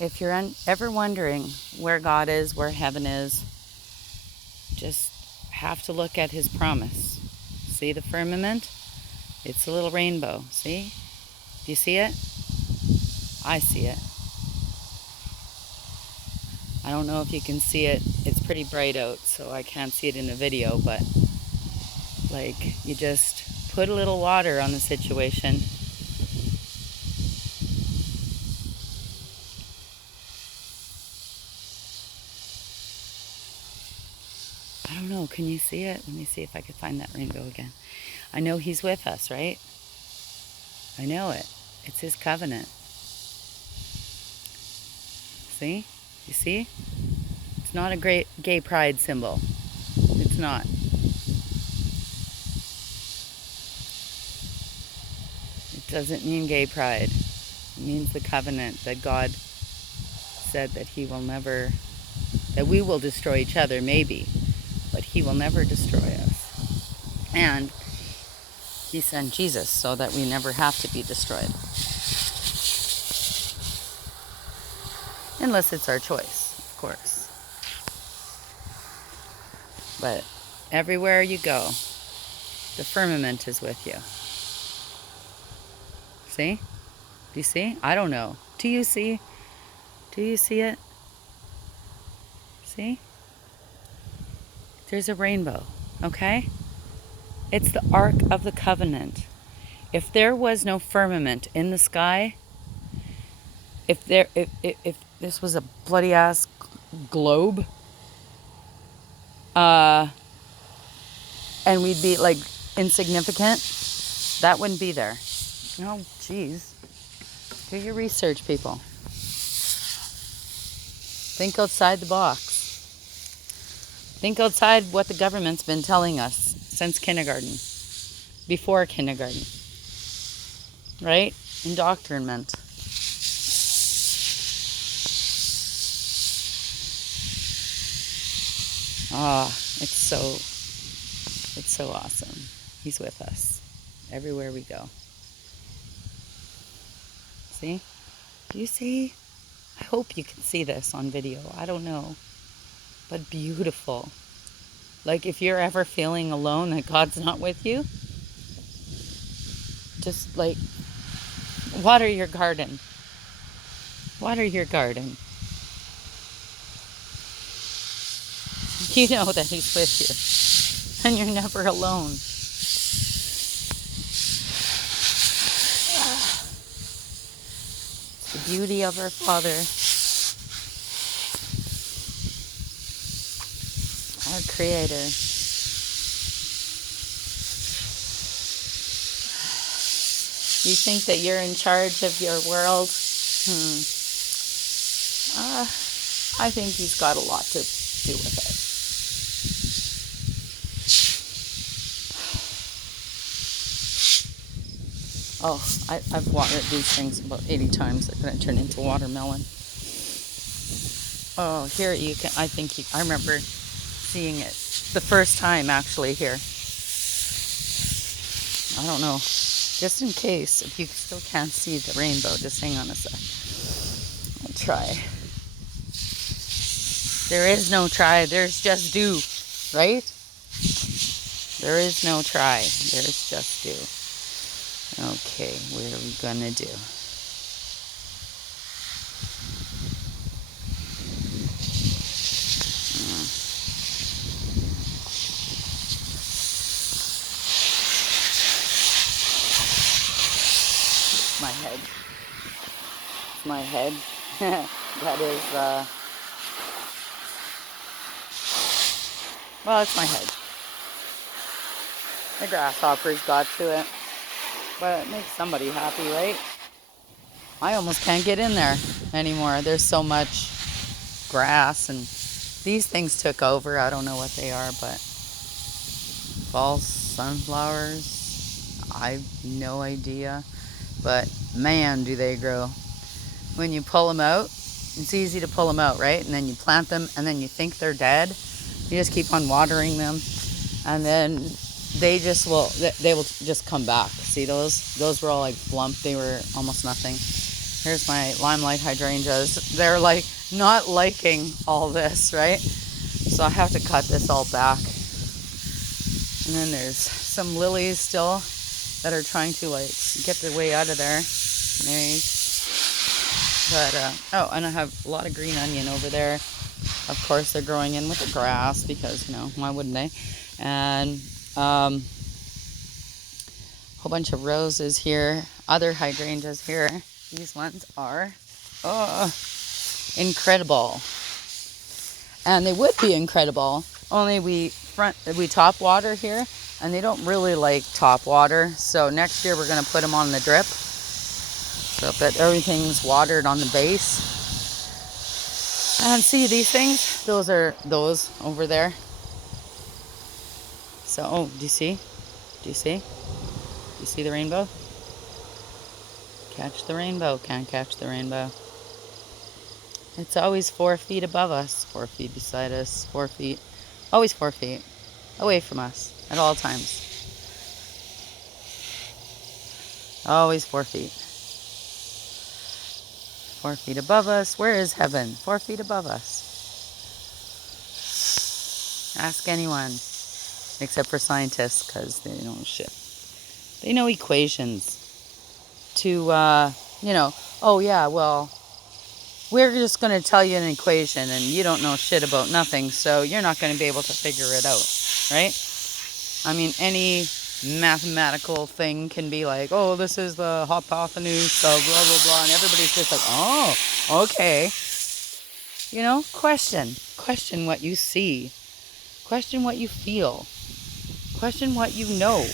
If you're ever wondering where God is, where heaven is, just have to look at his promise. See the firmament? It's a little rainbow. See? Do you see it? I see it. I don't know if you can see it. It's pretty bright out, so I can't see it in the video, but like, you just put a little water on the situation. I don't know, can you see it? Let me see if I can find that rainbow again. I know he's with us, right? I know it. It's his covenant. See? You see? It's not a great gay pride symbol. It's not. It doesn't mean gay pride. It means the covenant that God said that he will never, that we will destroy each other, maybe, but he will never destroy us. And he sent Jesus so that we never have to be destroyed. Unless it's our choice, of course. But everywhere you go, the firmament is with you. See? Do you see? I don't know. Do you see? Do you see it? See? There's a rainbow, okay? It's the Ark of the Covenant. If there was no firmament in the sky, if this was a bloody ass globe, and we'd be like insignificant, that wouldn't be there. Oh, geez. Do your research, people. Think outside the box. Think outside what the government's been telling us since kindergarten. Before kindergarten. Right? Indoctrinament. It's so awesome. He's with us everywhere we go. See? Do you see? I hope you can see this on video. I don't know. But beautiful. Like, if you're ever feeling alone that God's not with you, just like water your garden. Water your garden. You know that he's with you. And you're never alone. It's the beauty of our Father. Our Creator. You think that you're in charge of your world? I think he's got a lot to do with it. Oh, I've watered these things about 80 times. They're going to turn into watermelon. Oh, here you can, I remember seeing it the first time actually here. I don't know. Just in case, if you still can't see the rainbow, just hang on a sec. I'll try. There is no try, there's just do, right? There is no try, there's just do. Okay, what are we gonna do? My head. It's my head. That is, well, it's my head. The grasshoppers got to it. But it makes somebody happy, right? I almost can't get in there anymore. There's so much grass, and these things took over. I don't know what they are, but false sunflowers. I've no idea. But man, do they grow. When you pull them out, it's easy to pull them out, right? And then you plant them, and then you think they're dead. You just keep on watering them, and then they will just come back. See those were all like plump. They were almost nothing. Here's my limelight hydrangeas. They're like not liking all this, right? So I have to cut this all back. And then there's some lilies still that are trying to like get their way out of there. But oh, and I have a lot of green onion over there. Of course, they're growing in with the grass because, you know, why wouldn't they? And a whole bunch of roses here, other hydrangeas here. These ones are incredible. And they would be incredible, only we top water here, and they don't really like top water. So next year we're going to put them on the drip so that everything's watered on the base. And see these things? Those are those over there. So, oh, do you see? Do you see? Do you see the rainbow? Catch the rainbow. Can't catch the rainbow. It's always 4 feet above us, 4 feet beside us, 4 feet, always 4 feet away from us at all times. Always 4 feet. 4 feet above us. Where is heaven? 4 feet above us. Ask anyone, except for scientists, because they know shit. They know equations to, you know, oh yeah, well, we're just going to tell you an equation and you don't know shit about nothing, so you're not going to be able to figure it out, right? I mean, any mathematical thing can be like, oh, this is the hypotenuse of blah, blah, blah, and everybody's just like, oh, okay. You know, question what you see. Question what you feel. Question what you know.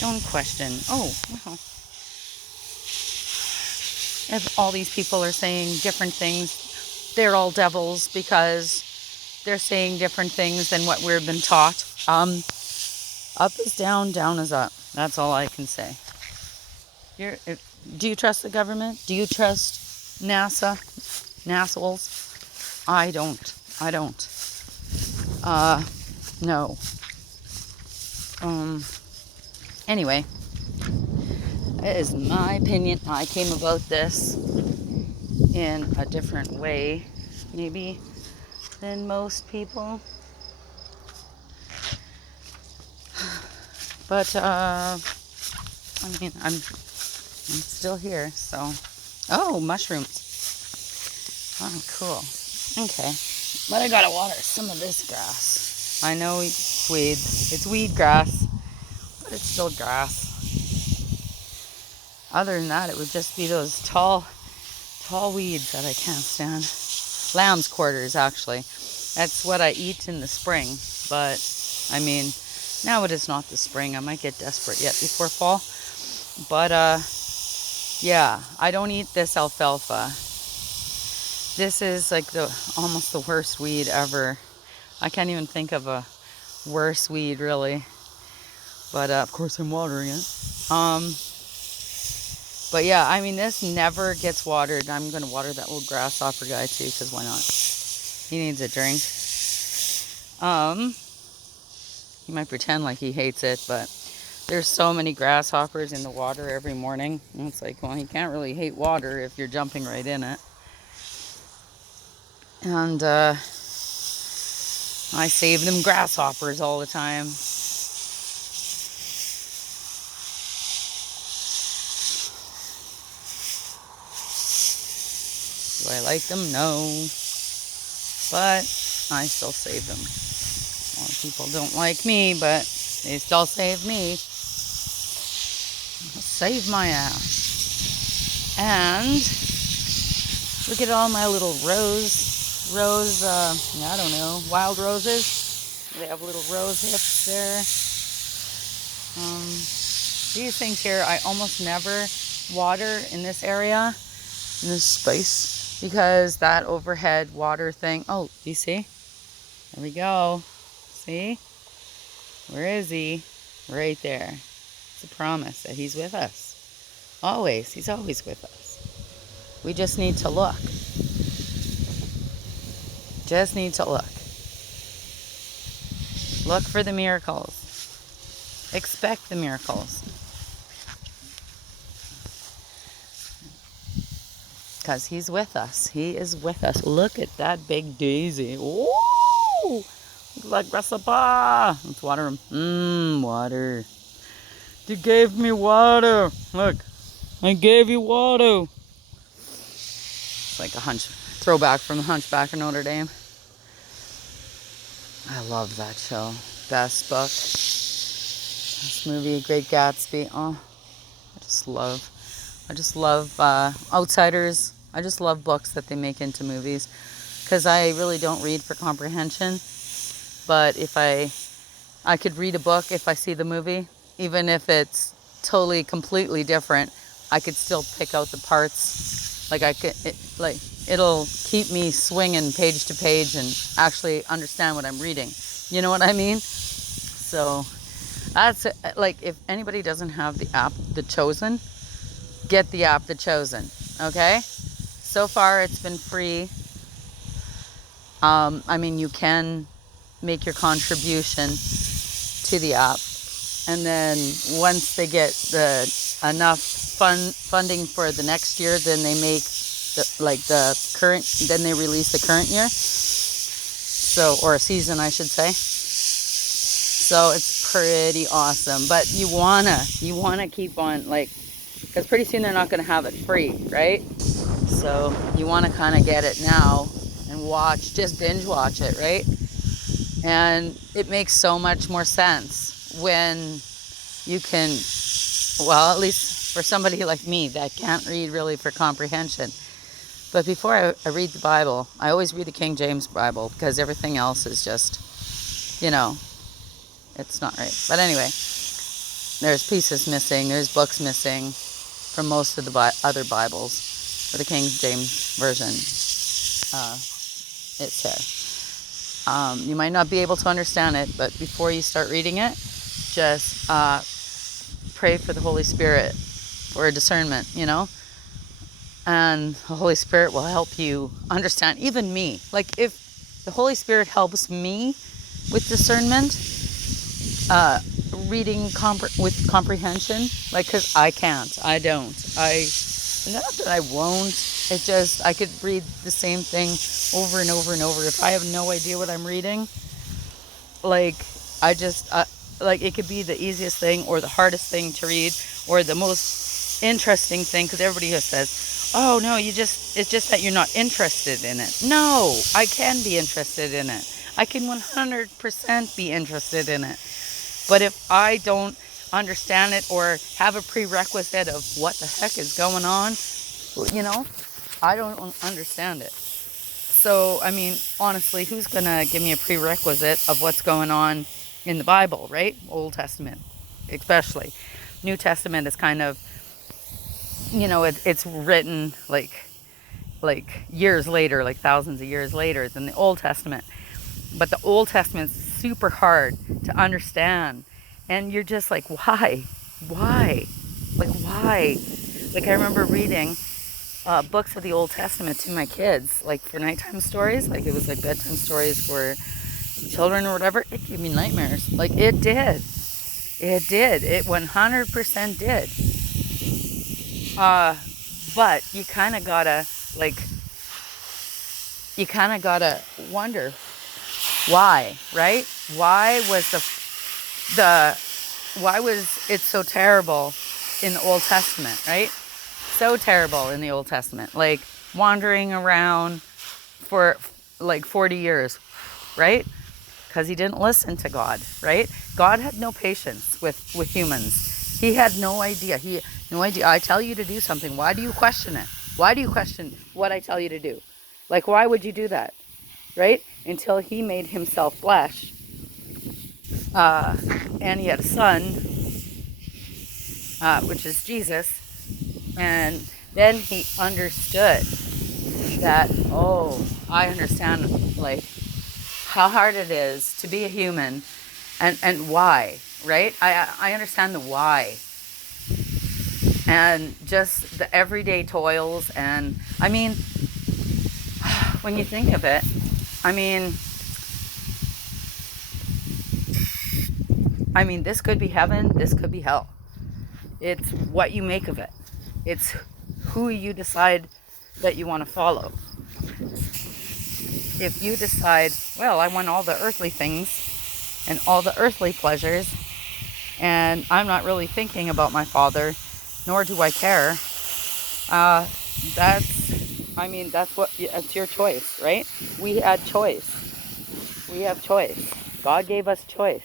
Don't question, oh, well, if all these people are saying different things, they're all devils because they're saying different things than what we've been taught. Up is down, down is up. That's all I can say. Do you trust the government? Do you trust NASA? NASA's? I don't. No. Anyway, it is my opinion. I came about this in a different way, maybe, than most people. But, I mean, I'm still here, so. Oh, mushrooms. Oh, cool. Okay. But I gotta water some of this grass. I know it's weed. It's weed grass, but it's still grass. Other than that, it would just be those tall weeds that I can't stand. Lamb's quarters, actually. That's what I eat in the spring. But, I mean, now it is not the spring. I might get desperate yet before fall. But, yeah, I don't eat this alfalfa. This is like almost the worst weed ever. I can't even think of a worse weed, really. But, of course, I'm watering it. But yeah, I mean, this never gets watered. I'm going to water that little grasshopper guy too, because why not? He needs a drink. He might pretend like he hates it, but there's so many grasshoppers in the water every morning. And it's like, well, he can't really hate water if you're jumping right in it. And I save them grasshoppers all the time. Do I like them? No. But I still save them. A lot of people don't like me, but they still save me. Save my ass. And look at all my little I don't know, wild roses. They have little rose hips there. These things here, I almost never water in this area, in this space, because that overhead water thing. Oh, do you see? There we go. See? Where is he? Right there. It's a promise that he's with us. Always. He's always with us. We just need to look. Just need to look. Look for the miracles. Expect the miracles. because he's with us. He is with us. Look at that big daisy. Ooh! Like grasshopper. Let's water him. Water. You gave me water. Look, I gave you water. It's like a throwback from the Hunchback of Notre Dame. I love that show. Best book. Best movie. Great Gatsby. Oh, I just love Outsiders. I just love books that they make into movies, because I really don't read for comprehension. But if I could read a book if I see the movie, even if it's totally completely different, I could still pick out the parts. Like it'll keep me swinging page to page and actually understand what I'm reading. You know what I mean? So that's like, if anybody doesn't have the app The Chosen, get the app The Chosen. Okay? So far it's been free. I mean, you can make your contribution to the app, and then once they get enough funding for the next year, then they make then they release the current year, so, or a season I should say. So it's pretty awesome, but you wanna keep on, like, because pretty soon they're not going to have it free, right? So you want to kind of get it now and just binge watch it, right? And it makes so much more sense when you can, well, at least for somebody like me that can't read really for comprehension. But before I read the Bible, I always read the King James Bible, because everything else is just, it's not right. But anyway, there's pieces missing, there's books missing from most of the other Bibles. For the King James Version, it's there. You might not be able to understand it, but before you start reading it, just pray for the Holy Spirit for discernment, and the Holy Spirit will help you understand. Even me, like, if the Holy Spirit helps me with discernment, reading with comprehension, like, because I can't, not that I won't, it's just I could read the same thing over and over and over. If I have no idea what I'm reading, like, like, it could be the easiest thing or the hardest thing to read or the most interesting thing, because everybody just says, oh no, it's just that you're not interested in it. No, I can be interested in it. I can 100% be interested in it. But if I don't understand it or have a prerequisite of what the heck is going on, I don't understand it. So, I mean, honestly, who's going to give me a prerequisite of what's going on in the Bible, right? Old Testament, especially. New Testament is kind of, it's written like years later, like thousands of years later than the Old Testament. But the Old Testament's super hard to understand. And you're just like, why? Why? Like, why? Like, I remember reading books of the Old Testament to my kids, like, for nighttime stories. Like, it was like bedtime stories for children or whatever. It gave me nightmares. Like, it did. It did. It 100% did. But you kind of gotta, wonder why, right? Why was why was it so terrible in the Old Testament, right? So terrible in the Old Testament, like wandering around for like 40 years, right? Because he didn't listen to God, right? God had no patience with humans. He had no idea. I tell you to do something. Why do you question it? Why do you question what I tell you to do? Like, why would you do that? Right? Until he made himself flesh. And he had a son, which is Jesus. And then he understood that, oh, I understand, like, how hard it is to be a human, and why, right? I understand the why. And just the everyday toils. And I mean, when you think of it, I mean, this could be heaven, this could be hell. It's what you make of it. It's who you decide that you want to follow. If you decide, well, I want all the earthly things and all the earthly pleasures, and I'm not really thinking about my Father, nor do I care, it's your choice, right? We had choice. We have choice. God gave us choice.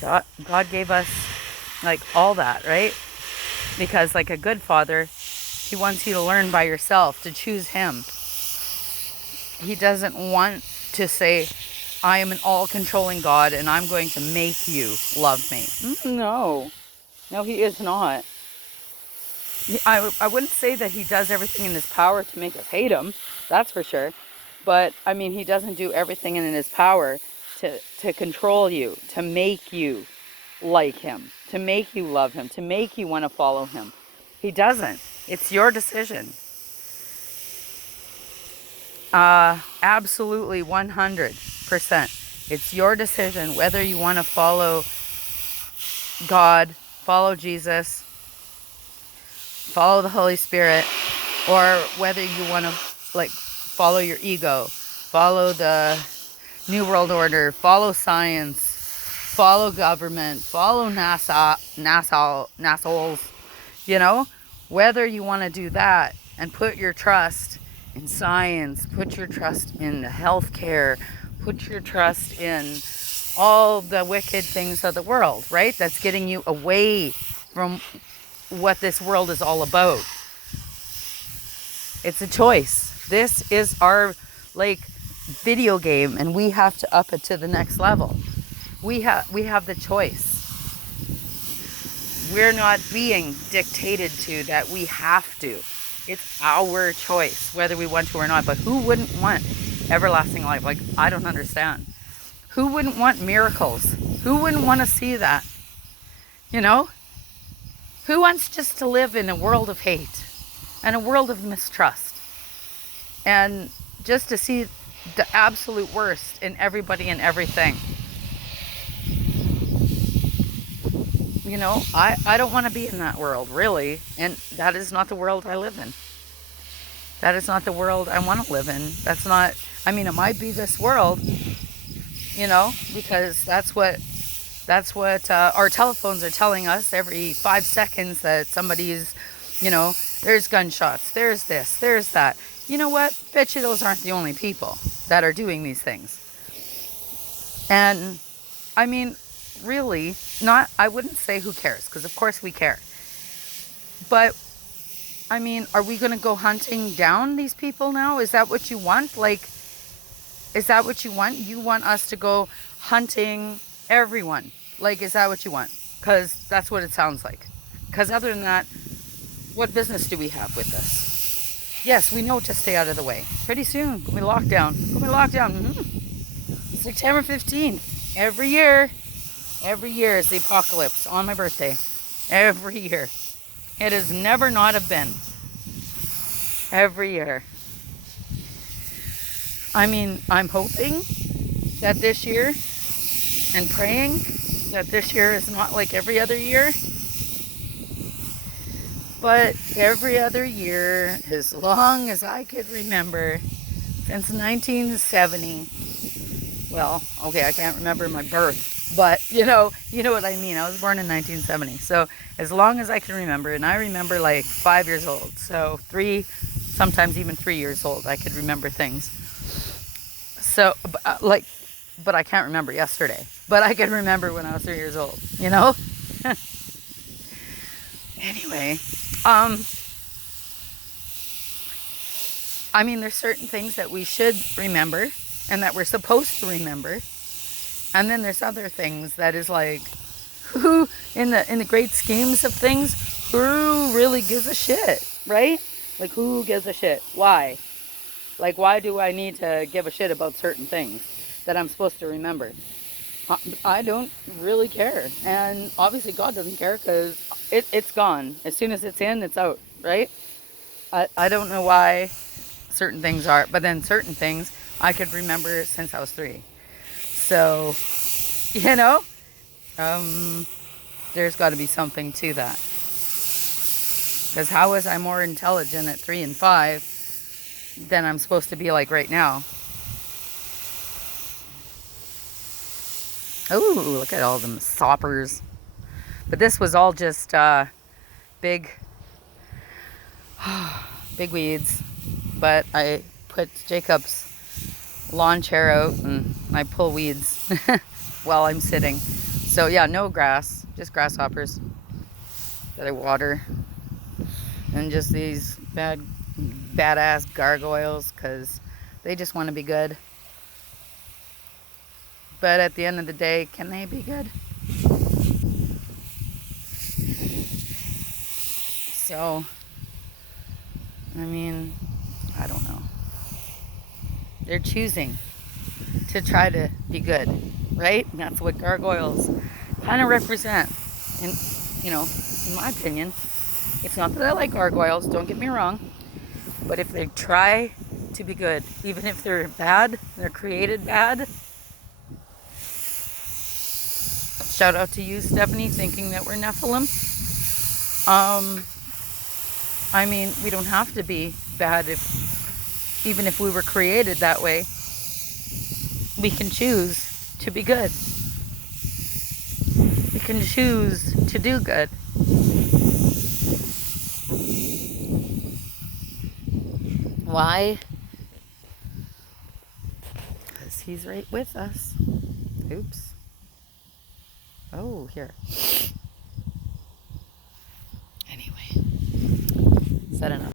God gave us, like, all that, right? Because, like a good father, he wants you to learn by yourself, to choose him. He doesn't want to say, I am an all-controlling God and I'm going to make you love me. No. No, he is not. I wouldn't say that he does everything in his power to make us hate him. That's for sure. But, I mean, he doesn't do everything in his power to control you, to make you like him, to make you love him, to make you want to follow him. He doesn't. It's your decision. Absolutely 100%. It's your decision whether you want to follow God, follow Jesus, follow the Holy Spirit, or whether you want to, like, follow your ego, follow the New World Order, follow science, follow government, follow NASA's, you know, whether you want to do that and put your trust in science, put your trust in healthcare, put your trust in all the wicked things of the world, right? That's getting you away from what this world is all about. It's a choice. This is our, like, video game, and we have to up it to the next level. We have the choice. We're not being dictated to that we have to. It's our choice whether we want to or not. But who wouldn't want everlasting life? Like, I don't understand. Who wouldn't want miracles? Who wouldn't want to see that? You know? Who wants just to live in a world of hate and a world of mistrust? And just to see the absolute worst in everybody and everything. You know, I don't want to be in that world, really. And that is not the world I live in. That is not the world I want to live in. That's not, I mean, it might be this world, you know, because that's what our telephones are telling us every 5 seconds, that somebody's, you know, there's gunshots, there's this, there's that. You know what? Bet you those aren't the only people that are doing these things. And, I mean, really, I wouldn't say who cares, because of course we care. But, I mean, are we going to go hunting down these people now? Is that what you want? Like, is that what you want? You want us to go hunting everyone? Like, is that what you want? Because that's what it sounds like. Because other than that, what business do we have with this? Yes, we know to stay out of the way. Pretty soon, go be lockdown. September 15th. Every year is the apocalypse on my birthday. Every year. It has never not have been. Every year. I mean, I'm hoping that this year, and praying that this year is not like every other year. But every other year, as long as I could remember, since 1970, well, okay, I can't remember my birth, but you know what I mean. I was born in 1970, so as long as I can remember, and I remember like 5 years old, so 3, sometimes even 3 years old, I could remember things. So, but I can't remember yesterday, but I can remember when I was 3 years old, you know? Anyway, I mean, there's certain things that we should remember and that we're supposed to remember. And then there's other things that is like, who, in the great schemes of things, who really gives a shit, right? Like, who gives a shit? Why? Like, why do I need to give a shit about certain things that I'm supposed to remember? I don't really care. And obviously God doesn't care, because it's gone. As soon as it's in, it's out, right? I don't know why certain things are, but then certain things I could remember since I was 3. So, you know, there's got to be something to that. Because how was I more intelligent at 3 and 5 than I'm supposed to be like right now. Oh, look at all them soppers. But this was all just big, big weeds. But I put Jacob's lawn chair out and I pull weeds while I'm sitting. So yeah, no grass, just grasshoppers that I water. And just these badass gargoyles because they just want to be good. But at the end of the day, can they be good? So, I mean, I don't know. They're choosing to try to be good, right? And that's what gargoyles kind of represent. And, you know, in my opinion, it's not that I like gargoyles, don't get me wrong, but if they try to be good, even if they're bad, they're created bad. Shout out to you, Stephanie, thinking that we're Nephilim. I mean, we don't have to be bad even if we were created that way. We can choose to be good. We can choose to do good. Why? Because he's right with us. Oops. Oh, here. Anyway, is that enough?